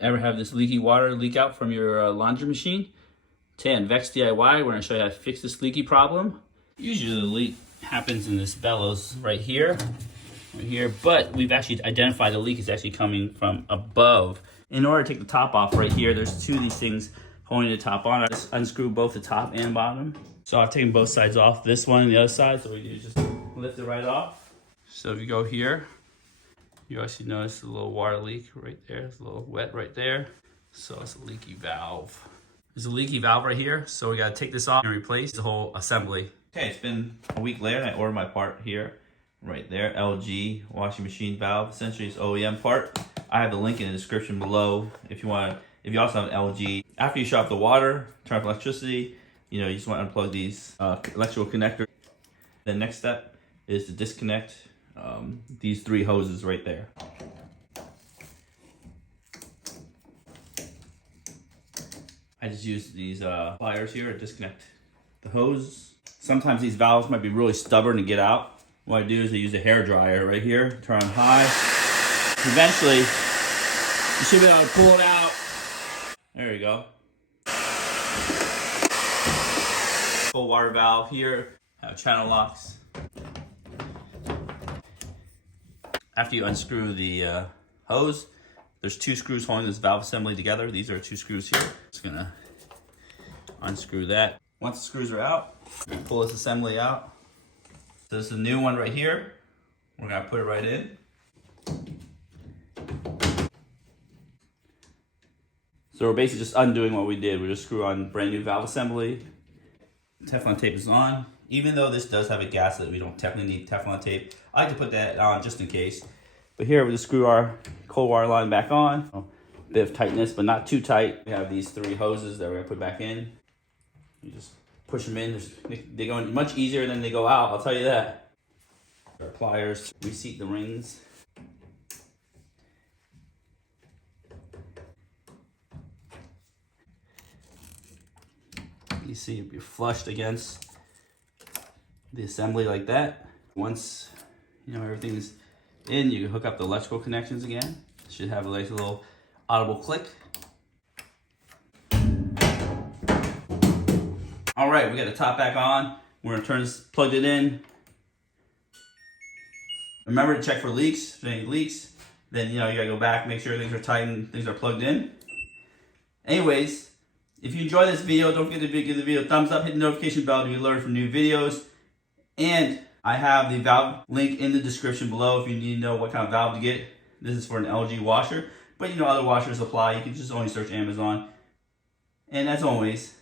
Ever have this leaky water leak out from your laundry machine? Today on Vex DIY, we're going to show you how to fix this leaky problem. Usually the leak happens in this bellows right here, but we've actually identified the leak is actually coming from above. In order to take the top off right here, there's two of these things holding the top on. I just unscrew both the top and bottom. So I've taken both sides off, this one and the other side, so we do just lift it right off. So if you go here, you actually notice a little water leak right there. It's a little wet right there. So it's a leaky valve. There's a leaky valve right here, so we gotta take this off and replace the whole assembly. Okay, it's been a week later and I ordered my part here, right there, LG washing machine valve. Essentially it's OEM part. I have the link in the description below if you want. If you also have an LG, after you shut off the water, turn off electricity, you just want to unplug these electrical connectors. The next step is to disconnect these three hoses right there. I just use these pliers here to disconnect the hose. Sometimes these valves might be really stubborn to get out. What I do is I use a hair dryer right here, turn on high. Eventually, you should be able to pull it out. There you go. Full water valve here, have channel locks. After you unscrew the hose, there's two screws holding this valve assembly together. These are two screws here. Just gonna unscrew that. Once the screws are out, pull this assembly out. So this is a new one right here. We're gonna put it right in. So we're basically just undoing what we did. We just screw on brand new valve assembly. Teflon tape is on. Even though this does have a gasket, we don't technically need Teflon tape. I like to put that on just in case. But here we just screw our cold water line back on. A bit of tightness, but not too tight. We have these three hoses that we're gonna put back in. You just push them in. They go in much easier than they go out, I'll tell you that. Our pliers, reseat the rings. You see it be flushed against the assembly like that. Once everything's in, you can hook up the electrical connections again. It should have a nice little audible click. All right, we got the top back on. We're gonna turn this, plugged it in. Remember to check for leaks. If there's any leaks, then you gotta go back, make sure things are tight and things are plugged in. Anyways, if you enjoyed this video, don't forget to give the video a thumbs up, hit the notification bell to be alerted for new videos. And I have the valve link in the description below if you need to know what kind of valve to get. This is for an LG washer, but other washers apply. You can just only search Amazon. And as always,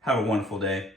have a wonderful day.